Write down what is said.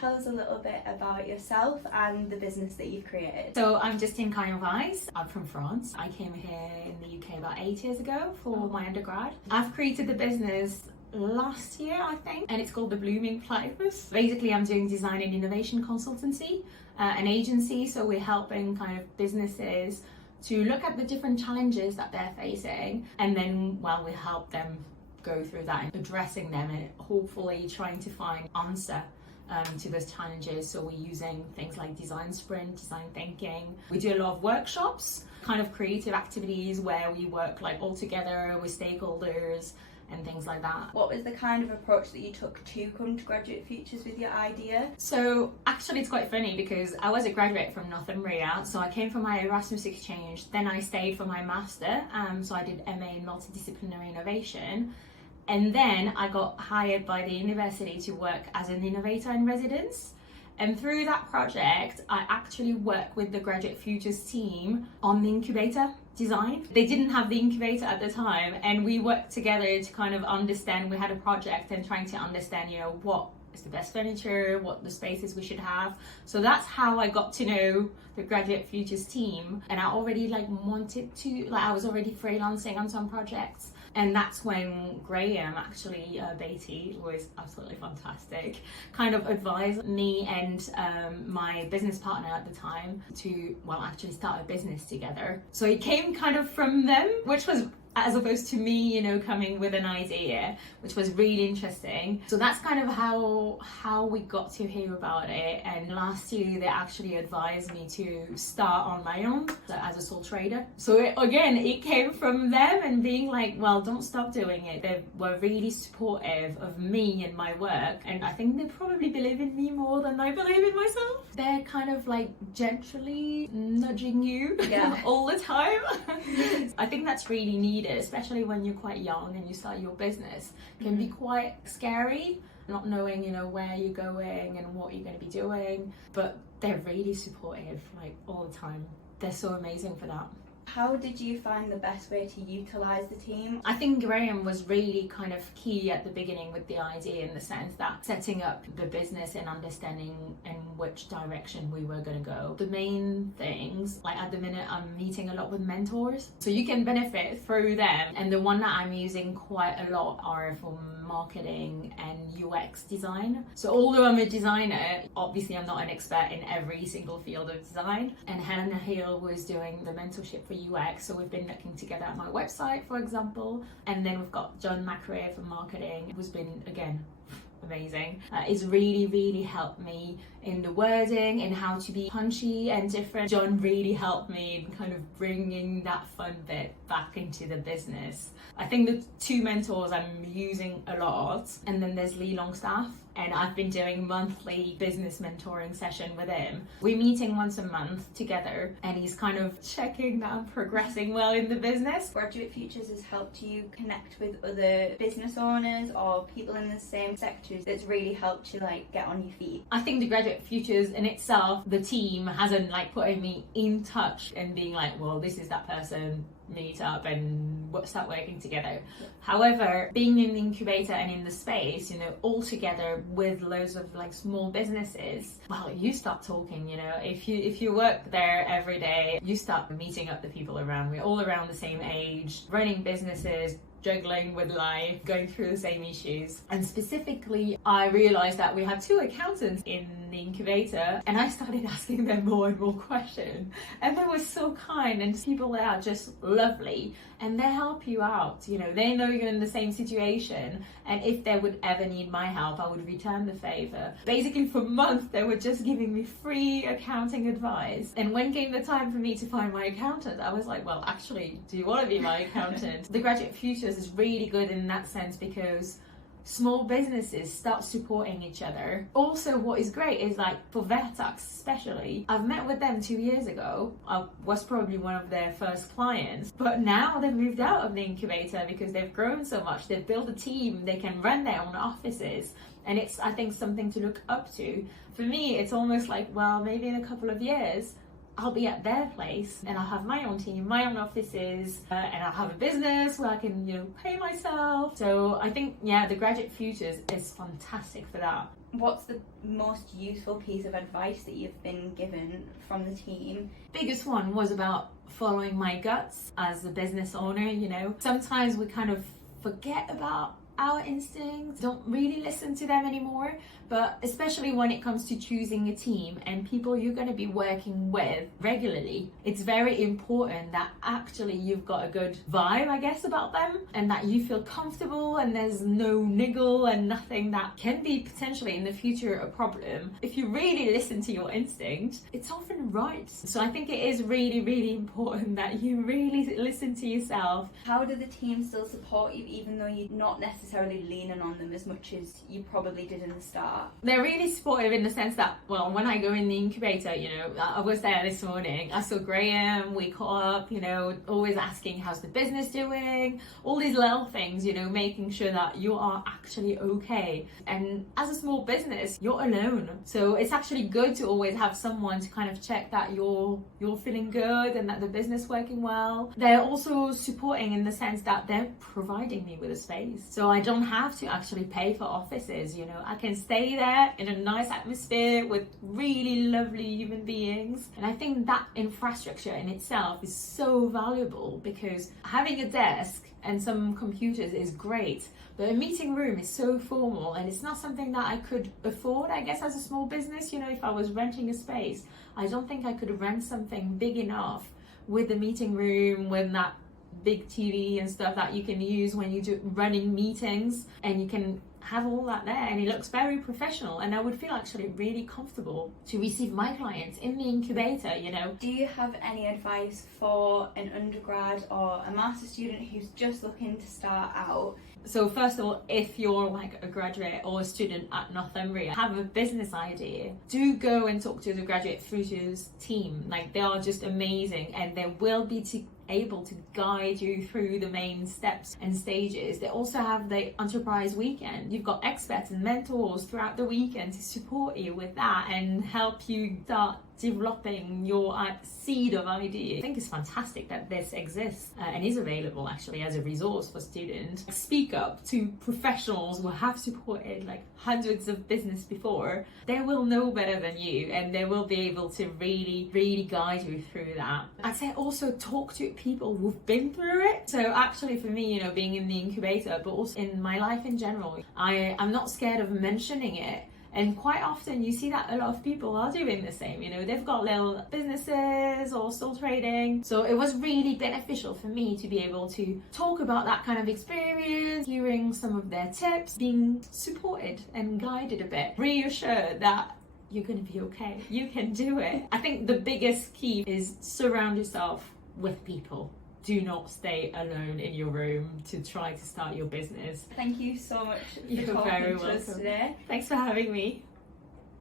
tell us a little bit about yourself and the business that you've created? So I'm Justine Carrion-Weiss. I'm from France. I came here in the UK about 8 years ago for my undergrad. I've created the business last year, I think, and it's called the Blooming Platypus. Basically, I'm doing design and innovation consultancy, an agency, so we're helping kind of businesses to look at the different challenges that they're facing, and then, well, we help them go through that and addressing them and hopefully trying to find answer to those challenges. So we're using things like design sprint, design thinking. We do a lot of workshops, kind of creative activities where we work like all together with stakeholders and things like that. What was the kind of approach that you took to come to Graduate Futures with your idea? So actually it's quite funny because I was a graduate from Northumbria, so I came for my Erasmus exchange, then I stayed for my master, so I did MA in multidisciplinary innovation, and then I got hired by the university to work as an innovator in residence. And through that project, I actually worked with the Graduate Futures team on the incubator design. They didn't have the incubator at the time, and we worked together to kind of understand. We had a project and trying to understand, what is the best furniture, what the spaces we should have. So that's how I got to know the Graduate Futures team. And I already wanted to, I was already freelancing on some projects. And that's when Graham, actually, Beatty, was absolutely fantastic, kind of advised me and my business partner at the time to, actually start a business together. So it came kind of from them, which was, as opposed to me, coming with an idea, which was really interesting. So that's kind of how we got to hear about it. And last year, they actually advised me to start on my own as a sole trader. So it came from them and being like, well, don't stop doing it. They were really supportive of me and my work. And I think they probably believe in me more than I believe in myself. They're kind of gently nudging you all the time. I think that's really needed, especially when you're quite young and you start your business. It can be quite scary, not knowing, where you're going and what you're going to be doing, but they're really supportive, all the time. They're so amazing for that. How did you find the best way to utilise the team? I think Graham was really kind of key at the beginning with the idea, in the sense that setting up the business and understanding in which direction we were going to go. The main things, at the minute, I'm meeting a lot with mentors, so you can benefit through them. And the one that I'm using quite a lot are for marketing and UX design. So although I'm a designer, obviously I'm not an expert in every single field of design. And Helena Hill was doing the mentorship for UX, so we've been looking together at my website, for example. And then we've got John McRae for marketing, who's been, again, amazing. It's really helped me in the wording and how to be punchy and different. John really helped me in kind of bringing that fun bit back into the business. I think the two mentors I'm using a lot, and then there's Lee Longstaff, and I've been doing monthly business mentoring session with him. We're meeting once a month together, and he's kind of checking that I'm progressing well in the business. Graduate Futures has helped you connect with other business owners or people in the same sectors. It's really helped you get on your feet. I think the Graduate Futures in itself, the team hasn't putting me in touch and being well, this is that person, meet up and start working together. However, being in the incubator and in the space, all together with loads of small businesses, you start talking, if you work there every day, you start meeting up the people around. We're all around the same age, running businesses, juggling with life, going through the same issues. And specifically, I realized that we had two accountants in the incubator, and I started asking them more and more questions. And they were so kind, and people there are just lovely, and they help you out. They know you're in the same situation, and if they would ever need my help, I would return the favor. Basically, for months, they were just giving me free accounting advice. And when came the time for me to find my accountant, I was like, well, actually, do you want to be my accountant? The Graduate Futures is really good in that sense because small businesses start supporting each other. Also, what is great is for Vertax especially, I've met with them 2 years ago. I was probably one of their first clients, but now they've moved out of the incubator because they've grown so much. They've built a team, they can run their own offices, and it's, I think, something to look up to. For me, it's almost maybe in a couple of years I'll be at their place and I'll have my own team, my own offices, and I'll have a business where I can, pay myself. So I think, the Graduate Futures is fantastic for that. What's the most useful piece of advice that you've been given from the team? Biggest one was about following my guts as a business owner. You know, sometimes we kind of forget about our instincts, don't really listen to them anymore, but especially when it comes to choosing a team and people you're going to be working with regularly, it's very important that actually you've got a good vibe, I guess, about them, and that you feel comfortable and there's no niggle and nothing that can be potentially in the future a problem. If you really listen to your instinct, it's often right. So I think it is really, really important that you really listen to yourself. How do the team still support you even though you're not necessarily leaning on them as much as you probably did in the start? They're really supportive in the sense that, well, when I go in the incubator, you know, I was there this morning, I saw Graham, we caught up, you know, always asking how's the business doing, all these little things, you know, making sure that you are actually okay. And as a small business, you're alone, so it's actually good to always have someone to kind of check that you're feeling good and that the business working well. They're also supporting in the sense that they're providing me with a space, so I don't have to actually pay for offices. You know, I can stay there in a nice atmosphere with really lovely human beings, and I think that infrastructure in itself is so valuable, because having a desk and some computers is great, but a meeting room is so formal and it's not something that I could afford, I guess, as a small business. You know, if I was renting a space, I don't think I could rent something big enough with a meeting room, with that big TV and stuff that you can use when you do running meetings, and you can have all that there and it looks very professional, and I would feel actually really comfortable to receive my clients in the incubator, you know. Do you have any advice for an undergrad or a master's student who's just looking to start out? So first of all, if you're like a graduate or a student at Northumbria, have a business idea, do go and talk to the Graduate Futures team. Like, they are just amazing, and they will be able to guide you through the main steps and stages. They also have the enterprise weekend. You've got experts and mentors throughout the weekend to support you with that and help you start developing your seed of idea. I think it's fantastic that this exists and is available actually as a resource for students. Speak up to professionals who have supported like hundreds of business before. They will know better than you, and they will be able to really guide you through that. I'd say also talk to people who've been through it. So actually for me, you know, being in the incubator, but also in my life in general, I'm not scared of mentioning it. And quite often you see that a lot of people are doing the same, you know, they've got little businesses or still trading. So it was really beneficial for me to be able to talk about that kind of experience, hearing some of their tips, being supported and guided a bit, reassured that you're going to be okay, you can do it. I think the biggest key is surround yourself with people. Do not stay alone in your room to try to start your business. Thank you so much for You're talking very to us welcome today. Thanks for having me.